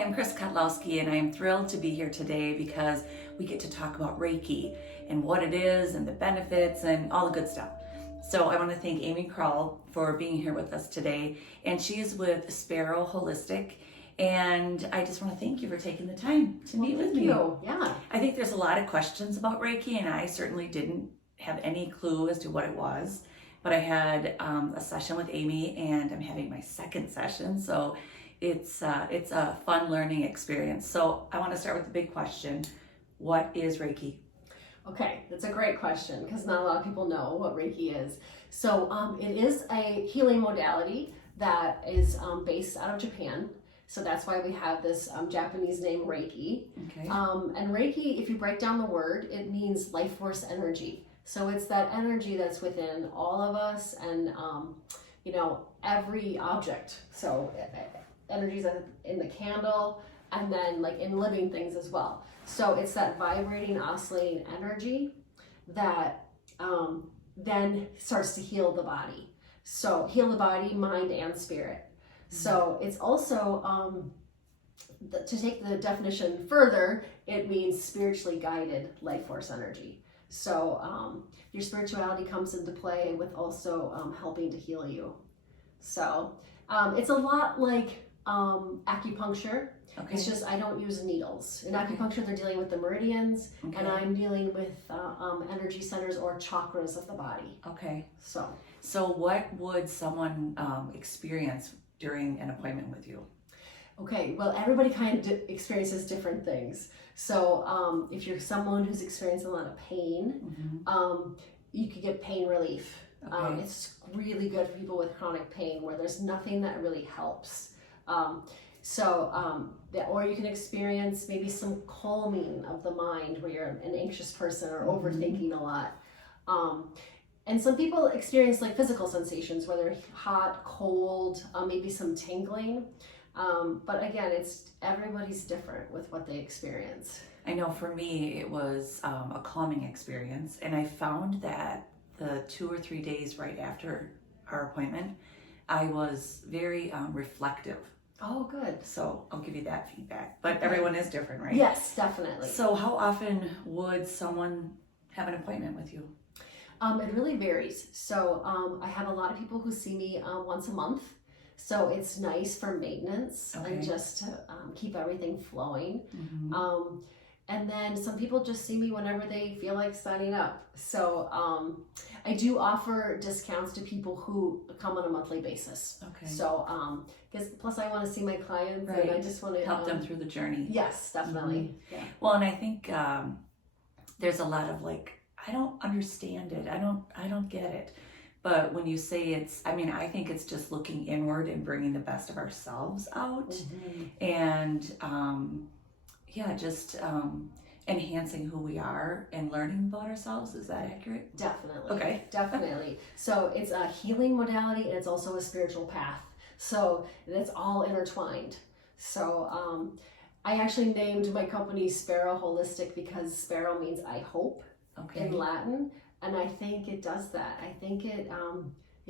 Hi, I'm Chris Kotlowski, and I am thrilled to be here today because we get to talk about Reiki and what it is and the benefits and all the good stuff. So I want to thank Amy Crull for being here with us today, and she is with Sparrow Holistic, and I just want to thank you for taking the time to meet with me. Thank you. Yeah. I think there's a lot of questions about Reiki, and I certainly didn't have any clue as to what it was, but I had a session with Amy, and I'm having my second session, so it's a fun learning experience. So I want to start with the big question: what is Reiki? Okay, that's a great question because not a lot of people know what Reiki is. So it is a healing modality that is based out of Japan. So that's why we have this Japanese name Reiki. Okay. And Reiki, if you break down the word, it means life force energy. So it's that energy that's within all of us and every object. So energies in the candle and then like in living things as well. So it's that vibrating, oscillating energy that then starts to heal the body. So heal the body, mind, and spirit. So it's also, to take the definition further, it means spiritually guided life force energy. So your spirituality comes into play with also helping to heal you. So it's a lot like acupuncture. Okay. It's just I don't use needles. In Okay. acupuncture, they're dealing with the meridians, Okay. and I'm dealing with energy centers or chakras of the body. Okay. So What would someone experience during an appointment with you? okay, well, everybody kind of experiences different things. So if you're someone who's experiencing a lot of pain, you could get pain relief. Okay. It's really good for people with chronic pain where there's nothing that really helps. Or you can experience maybe some calming of the mind where you're an anxious person or overthinking a lot. And some people experience like physical sensations, whether hot, cold, maybe some tingling. But again, everybody's different with what they experience. I know for me it was a calming experience, and I found that the 2 or 3 days right after our appointment, I was very reflective. Oh, good. So I'll give you that feedback. But everyone is different, right? Yes, definitely. So how often would someone have an appointment with you? It really varies. So I have a lot of people who see me once a month. So it's nice for maintenance and just to keep everything flowing. And then some people just see me whenever they feel like signing up. So I do offer discounts to people who come on a monthly basis. Okay. So because plus I want to see my clients Right. and I just want to Help them through the journey. Yes, definitely. Yeah. Well, and I think there's a lot of like, I don't understand it. I don't get it. But when you say I think it's just looking inward and bringing the best of ourselves out, and just enhancing who we are and learning about ourselves. Is that accurate? Definitely. Okay. Definitely. So it's a healing modality and it's also a spiritual path. So it's all intertwined. So I actually named my company Sparrow Holistic because sparrow means I hope in Latin. And I think it does that. I think it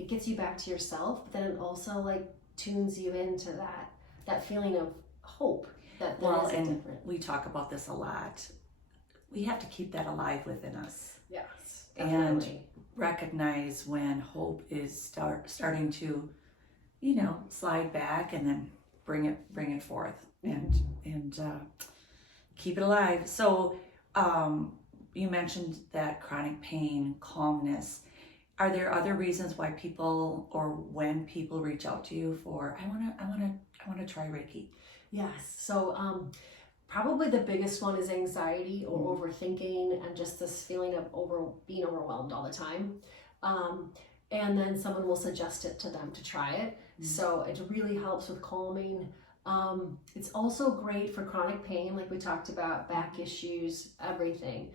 gets you back to yourself, but then it also like tunes you into that feeling of hope. And we talk about this a lot. We have to keep that alive within us. Yes, and definitely. recognize when hope is starting to, slide back, and then bring it forth and keep it alive. So, you mentioned that chronic pain, calmness. Are there other reasons why people or when people reach out to you for I want to try Reiki? Yes. So probably the biggest one is anxiety or overthinking and just this feeling of being overwhelmed all the time. And then someone will suggest it to them to try it. So it really helps with calming. It's also great for chronic pain, like we talked about, back issues, everything.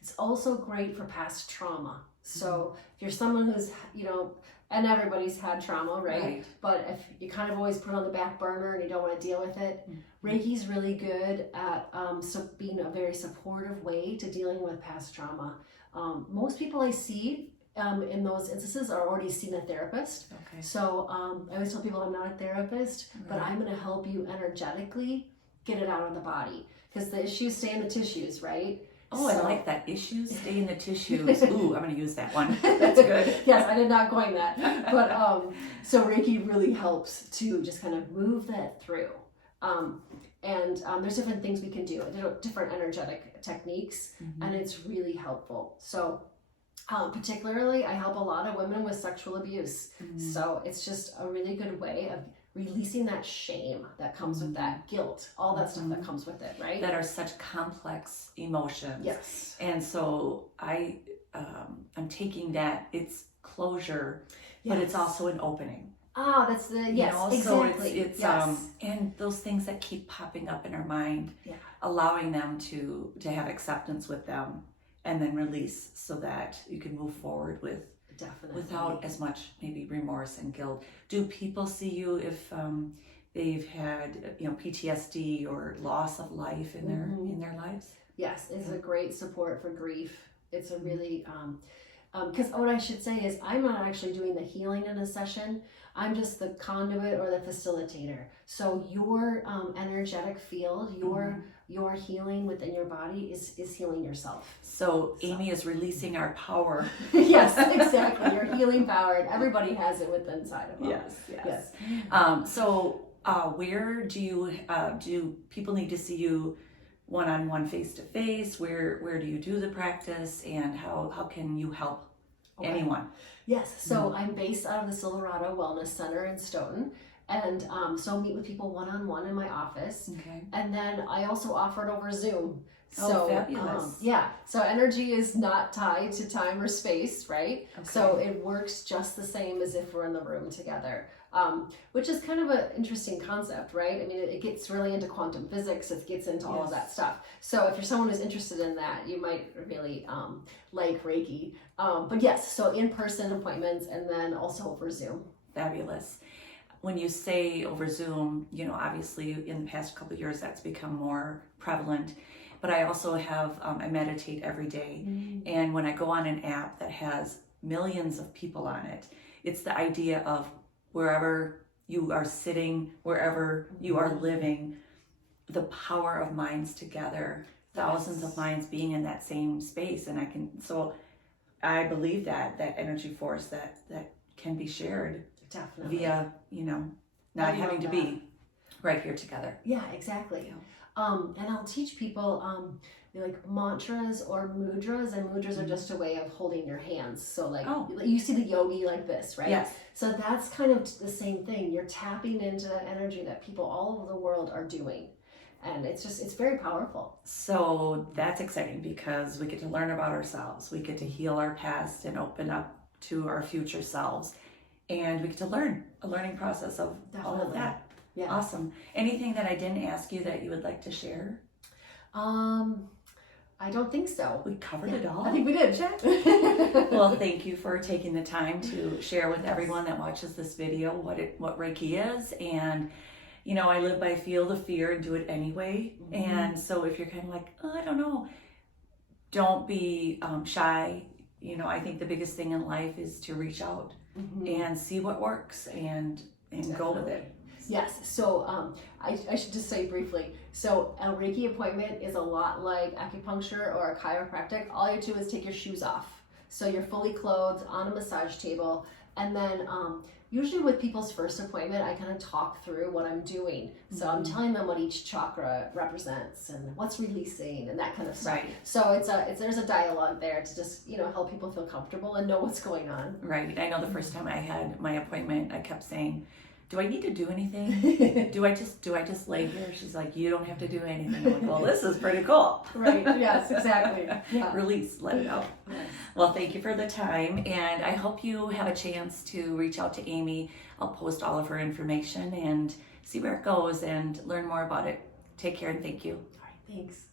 It's also great for past trauma. So if you're someone who's, and everybody's had trauma, right? But if you kind of always put it on the back burner and you don't want to deal with it, Reiki's really good at being a very supportive way to dealing with past trauma. Most people I see in those instances are already seen a therapist. Okay. So I always tell people I'm not a therapist, but Right. I'm going to help you energetically get it out of the body, because the issues stay in the tissues, right? Oh, I So- like that. Issues stay in the tissues. Ooh, I'm going to use that one. That's good. Yes, I did not coin that. But so Reiki really helps to just kind of move that through. And there's different things we can do, different energetic techniques, and it's really helpful. So particularly, I help a lot of women with sexual abuse. So it's just a really good way of releasing that shame that comes with that, guilt, all that stuff that comes with it, right? That are such complex emotions. Yes. And so I'm taking that, it's closure, but it's also an opening. Ah, that's the, yes, You know? exactly. So it's yes. and those things that keep popping up in our mind, Yeah. allowing them to have acceptance with them and then release so that you can move forward Definitely. without as much maybe remorse and guilt. Do people see you if they've had PTSD or loss of life in their lives? Yes, it's a great support for grief. It's a really because what I should say is I'm not actually doing the healing in a session. I'm just the conduit or the facilitator. So your energetic field, your healing within your body is healing yourself. So Amy is releasing our power. Yes, exactly. Your healing power, and everybody has it within inside of them. Yes. So where do people need to see you one-on-one, face-to-face? Where do you do the practice, and how can you help anyone? Yes, so I'm based out of the Silverado Wellness Center in Stoughton, and so meet with people one-on-one in my office. Okay. And then I also offer it over Zoom. Oh, So fabulous. so energy is not tied to time or space, right? Okay. So it works just the same as if we're in the room together, which is kind of an interesting concept, right? I mean, it gets really into quantum physics, it gets into all of that stuff. So if you're someone who's interested in that, you might really like Reiki. But yes, so in-person appointments and then also over Zoom. Fabulous. When you say over Zoom, obviously in the past couple of years that's become more prevalent. But I also I meditate every day. And when I go on an app that has millions of people on it, it's the idea of wherever you are sitting, wherever you are living, the power of minds together, thousands of minds being in that same space. And I believe that energy force that can be shared. Definitely. Via, not having to be right here together. Yeah, exactly. Yeah. And I'll teach people like mantras or mudras, and mudras are just a way of holding your hands. So like you see the yogi like this, right? Yes. So that's kind of the same thing. You're tapping into that energy that people all over the world are doing. And it's very powerful. So that's exciting because we get to learn about ourselves. We get to heal our past and open up to our future selves. And we get to learn, a learning process of all of that. Yeah. Awesome. Anything that I didn't ask you that you would like to share? I don't think so. We covered it all. I think we did. Well, thank you for taking the time to share with everyone that watches this video what Reiki is. And, I live by feel the fear and do it anyway. And so if you're kind of like, I don't know, don't be shy. I think the biggest thing in life is to reach out and see what works and go with it. Yes, so I should just say briefly, so a Reiki appointment is a lot like acupuncture or a chiropractic. All you do is take your shoes off. So you're fully clothed on a massage table, and then usually with people's first appointment, I kind of talk through what I'm doing. So I'm telling them what each chakra represents and what's releasing and that kind of stuff. Right. So there's a dialogue there to just help people feel comfortable and know what's going on. Right. I know the first time I had my appointment, I kept saying, do I need to do anything? do I just lay here? She's like, you don't have to do anything. I'm like, well, this is pretty cool. Right. Yes, exactly. Yeah. Release, let it out. Yes. Well, thank you for the time, and I hope you have a chance to reach out to Amy. I'll post all of her information and see where it goes and learn more about it. Take care and thank you. All right, thanks.